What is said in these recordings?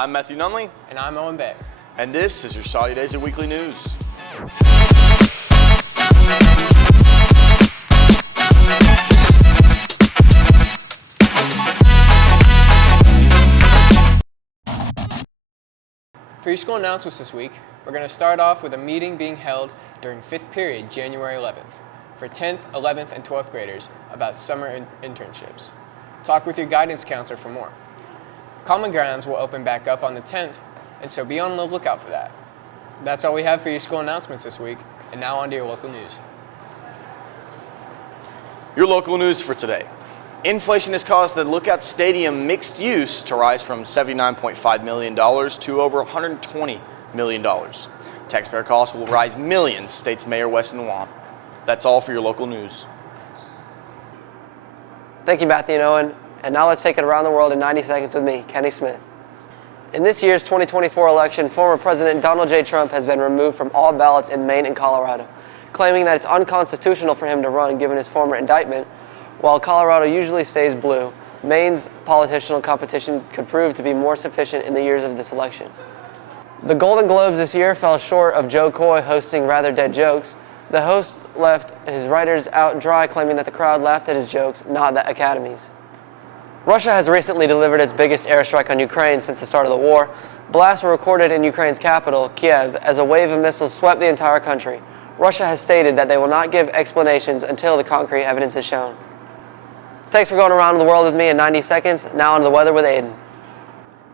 I'm Matthew Nunley. And I'm Owen Beck. And this is your Saudi Days of Weekly News. For your school announcements this week, we're going to start off with a meeting being held during 5th period, January 11th, for 10th, 11th, and 12th graders about summer internships. Talk with your guidance counselor for more. Common Grounds will open back up on the 10th, and so be on the lookout for that. That's all we have for your school announcements this week, and now on to your local news. Your local news for today. Inflation has caused the Lookout Stadium mixed use to rise from $79.5 million to over $120 million. Taxpayer costs will rise millions, states Mayor Weston Wong. That's all for your local news. Thank you, Matthew and Owen. And now let's take it around the world in 90 seconds with me, Kenny Smith. In this year's 2024 election, former President Donald J. Trump has been removed from all ballots in Maine and Colorado, claiming that it's unconstitutional for him to run given his former indictment. While Colorado usually stays blue, Maine's political competition could prove to be more sufficient in the years of this election. The Golden Globes this year fell short of Joe Coy hosting Rather Dead Jokes. The host left his writers out dry, claiming that the crowd laughed at his jokes, not the Academy's. Russia has recently delivered its biggest airstrike on Ukraine since the start of the war. Blasts were recorded in Ukraine's capital, Kiev, as a wave of missiles swept the entire country. Russia has stated that they will not give explanations until the concrete evidence is shown. Thanks for going around the world with me in 90 seconds. Now on to the weather with Aiden.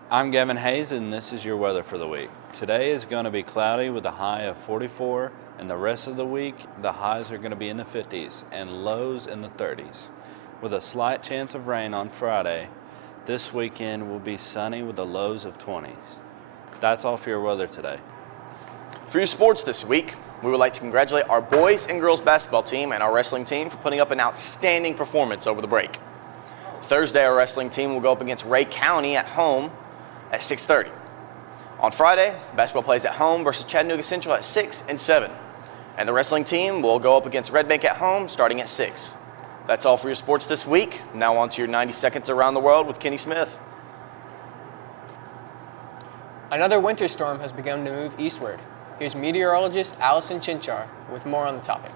I'm Gavin Hayes, and this is your weather for the week. Today is going to be cloudy with a high of 44, and the rest of the week, the highs are going to be in the 50s and lows in the 30s. With a slight chance of rain on Friday, this weekend will be sunny with the lows of 20s. That's all for your weather today. For your sports this week, we would like to congratulate our boys and girls basketball team and our wrestling team for putting up an outstanding performance over the break. Thursday, our wrestling team will go up against Ray County at home at 6:30. On Friday, basketball plays at home versus Chattanooga Central at 6 and 7. And the wrestling team will go up against Red Bank at home starting at 6. That's all for your sports this week. Now on to your 90 seconds around the world with Kenny Smith. Another winter storm has begun to move eastward. Here's meteorologist Allison Chinchar with more on the topic.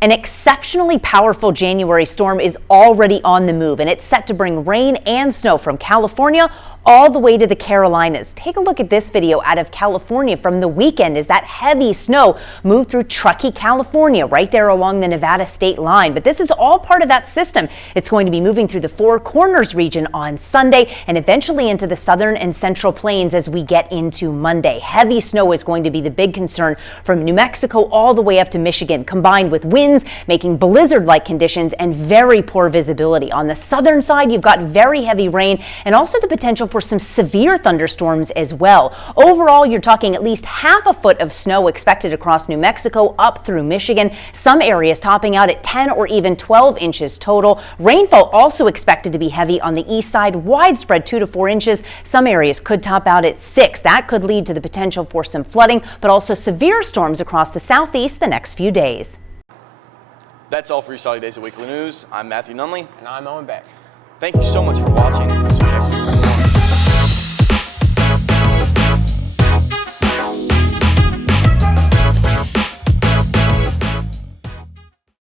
An exceptionally powerful January storm is already on the move, and it's set to bring rain and snow from California all the way to the Carolinas. Take a look at this video out of California from the weekend as that heavy snow moved through Truckee, California, right there along the Nevada state line. But this is all part of that system. It's going to be moving through the Four Corners region on Sunday and eventually into the southern and central plains as we get into Monday. Heavy snow is going to be the big concern from New Mexico all the way up to Michigan, combined with winds making blizzard-like conditions and very poor visibility. On the southern side, you've got very heavy rain and also the potential for some severe thunderstorms as well. Overall, you're talking at least half a foot of snow expected across New Mexico up through Michigan. Some areas topping out at 10 or even 12 inches total. Rainfall also expected to be heavy on the east side, widespread 2 to 4 inches. Some areas could top out at 6. That could lead to the potential for some flooding, but also severe storms across the southeast the next few days. That's all for your Saudi Days of Weekly News. I'm Matthew Nunley. And I'm Owen Beck. Thank you so much for watching. See you next week.